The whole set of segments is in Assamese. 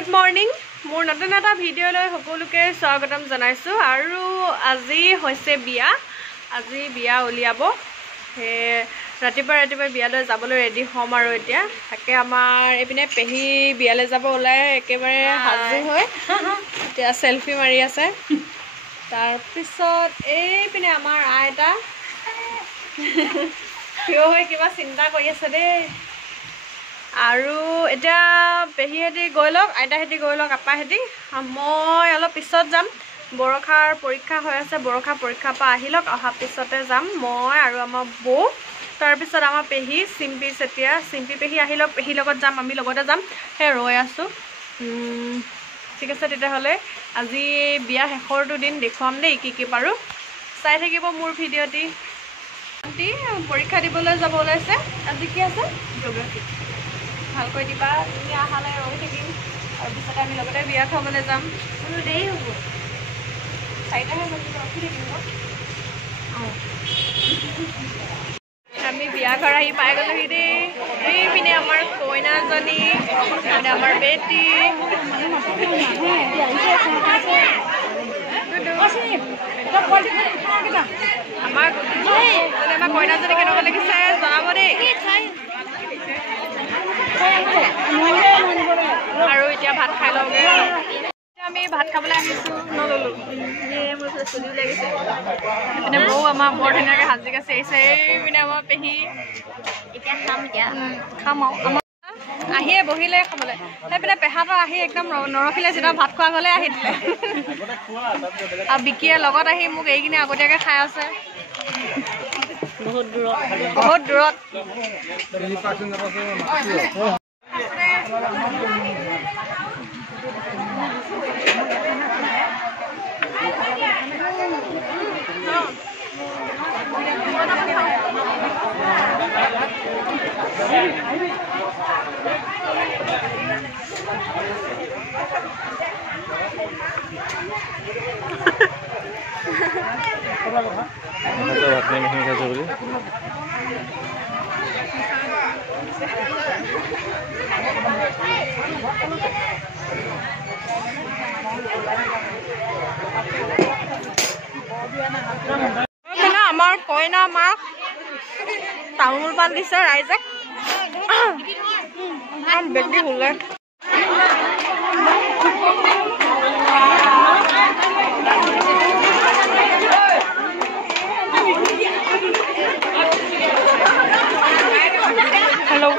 গুড মৰ্নিং মোৰ নতুন এটা ভিডিঅ'লৈ সকলোকে স্বাগতম জনাইছোঁ আৰু আজি হৈছে বিয়া আজি বিয়া উলিয়াব হে ৰাতিপুৱা বিয়ালৈ যাবলৈ ৰেডি হ'ম আৰু এতিয়া তাকে আমাৰ এইপিনে পেহী বিয়ালৈ যাব ওলাই একেবাৰে সাজু হৈ এতিয়া সেলফি মাৰি আছে তাৰ পিছত এইপিনে আমাৰ আইতা কিয় হৈ কিবা চিন্তা কৰি আছে দেই আৰু এতিয়া পেহীহেঁতি গৈ লওক আইতাহেঁতি গৈ লওক আপাহেঁতি মই অলপ পিছত যাম বৰষাৰ পৰীক্ষা হৈ আছে বৰষা পৰীক্ষাৰ পৰা আহি লওক অহাৰ পিছতে যাম মই আৰু আমাৰ বৌ তাৰপিছত আমাৰ পেহী চিম্পি চেতিয়া চিম্পি পেহী আহি লওক পেহীৰ লগত যাম আমি লগতে যাম সেই ৰৈ আছোঁ ঠিক আছে তেতিয়াহ'লে আজি বিয়া শেষৰটো দিন দেখুৱাম দেই কি পাৰোঁ চাই থাকিব মোৰ ভিডিঅ'টি পৰীক্ষা দিবলৈ যাব ওলাইছে আজি কি আছে জিঅ'গ্ৰাফী ভালকৈ দিবা তুমি আহালৈ ৰৈ থাকিম আৰু পিছতে আমি লগতে বিয়া খাবলৈ যাম দেৰি হ'ব 4টাহে বাজিব ৰখি থাকিম আমি বিয়া ঘৰ আহি পাই গ'লোহি দেই এইপিনে আমাৰ কইনাজনী আমাৰ বেটি আমাৰ কইনাজনী কেনেকুৱা লাগিছে জনাব দেই আৰু এতিয়া ভাত খাই লওঁগে আমি ভাত খাবলৈ আহিছোঁ নল'লোঁ মোৰ চুলিও লাগিছে এইপিনে বৌ আমাৰ বৰ ধুনীয়াকৈ সাজি কাচি আহিছে এইপিনে আমাৰ পেহী এতিয়া খাম আৰু আমাৰ আহিয়ে বহিলে খাবলৈ সেইপিনে পেহাটো আহি একদম নৰখিলে যেতিয়া ভাত খোৱা গ'লে আহি দিলে আৰু বিকিয়ে লগত আহি মোক এইখিনি আগতীয়াকৈ খাই আছে বহুত দূৰত আমাৰ কইনা মাক তামোল পাণ দিছে ৰাইজক বেটি শুলে হেল্ল'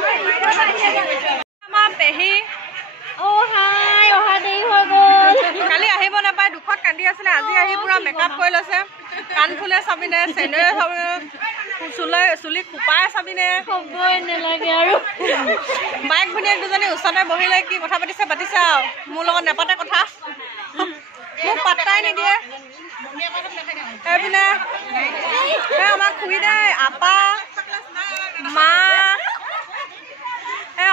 আমাৰ পেহী অহা দেৰি হৈ গ'ল কালি আহিব নাপায় দুখত কান্দি আছিলে আজি আহি পুৰা মেকআপ কৰি লৈছে কাণ ফুলে চাবিনে চেনেৰে চাবিনে চুলি খোপাই চাবিনে ক'বই নালাগে আৰু মাইক ভনীয়েক দুজনী ওচৰতে বহিলে কি কথা পাতিছে আৰু মোৰ লগত নেপাতে কথা মোক পাত্তাই নিদিয়ে এইপিনে আমাৰ খুৰী দে আপা মা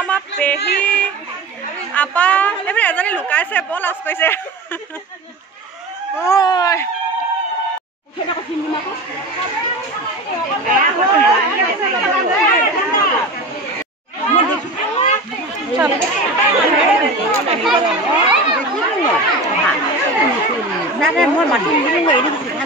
আমাৰ পেহী আপা এইপিনে এজনী লুকাইছে বৰ লাজ পাইছে মই মাতিম বুলি মই এৰি দিছোঁ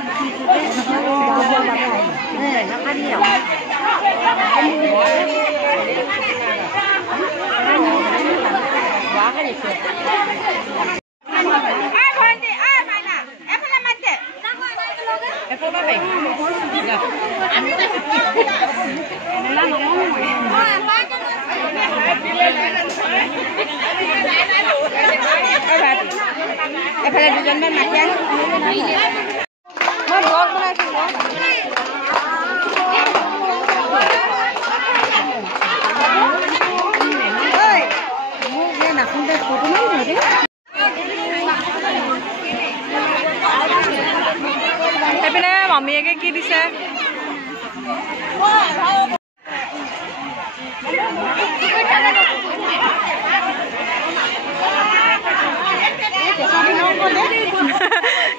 এফালে দুজনমান মাতি আনি মই ব্লগ বনাইছোঁ মোক নাখোনতে ফটো মাৰি সেইপিনে মামীয়েকে কি দিছে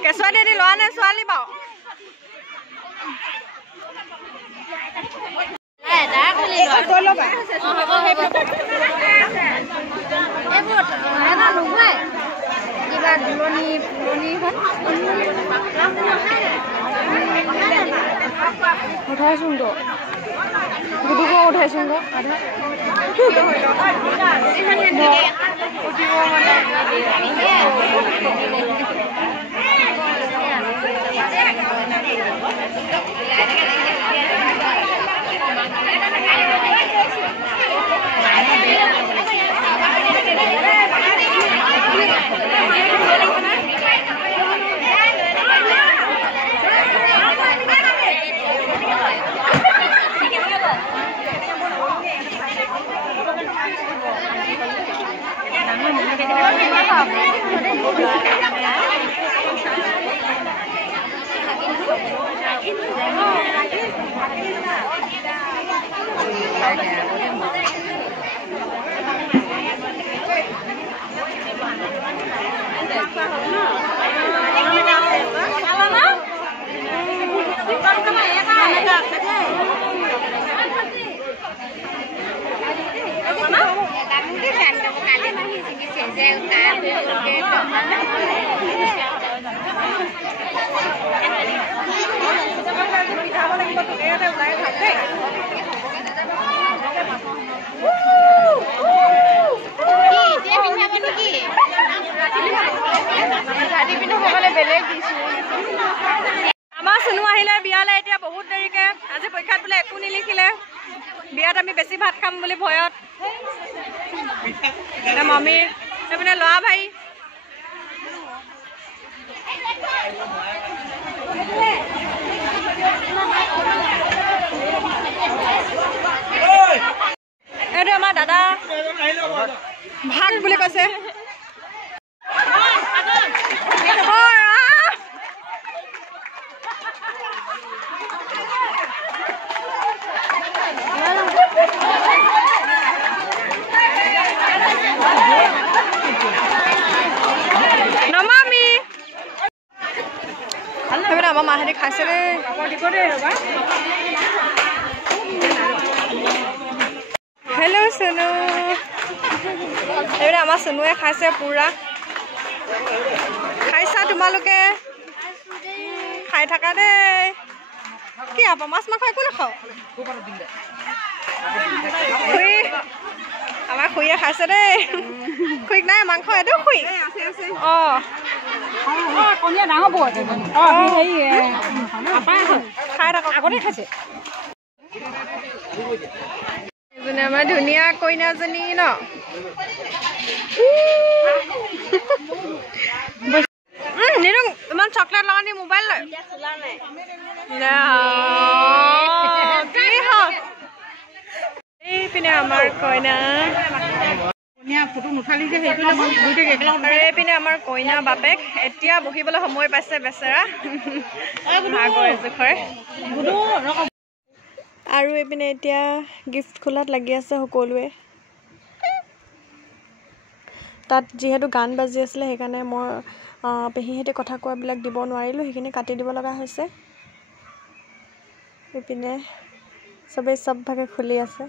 কেঁচুৱা দি লোৱা নে ছোৱালী বাৰু দুলনি ফুলনি উঠাইছোন তো গুডুকো উঠাইছোন গো আধা আমাৰ চুনু আহিলে বিয়ালে এতিয়া বহুত দেৰিকে আজি পৰীক্ষাত বোলে একো নিলিখিলে বিয়াত আমি বেছি ভাত খাম বুলি ভয়ত মামী এইপিনে ল'ৰা ভাই এইটো আমাৰ দাদা ভাগ বুলি কৈছে নমামি আমাৰ মাহেঁতি খাইছে দেই হেল্ল' চুনু এইবিলাক আমাৰ চুনুৱে খাইছে পুৰা খাইছা তোমালোকে খাই থাকা দেই কি আপা মাছ মাংস একো নাখাওঁ খুৰী আমাৰ খুৰীয়ে খাইছে দেই খুৰীক নাই মাংস এইটো খুৰী অঁ কণীয়া ডাঙৰ বৌ খাই থাকক আগতে খাইছে আমাৰ ধুনীয়া কইনাজনী ন নিৰুং ইমান চকলেট লগানি মোবাইল লয় এইপিনে আমাৰ কইনা এইপিনে আমাৰ কইনা বাপেক এতিয়া বহিবলৈ সময় পাইছে বেচেৰা জোখৰে আৰু এইপিনে এতিয়া গিফ্ট খোলাত লাগি আছে সকলোৱে তাত যিহেতু গান বাজি আছিলে সেইকাৰণে মই পেহীহঁতে কথা কোৱাবিলাক দিব নোৱাৰিলোঁ সেইখিনি কাটি দিব লগা হৈছে এইপিনে চবেই চব ভাগে খুলি আছে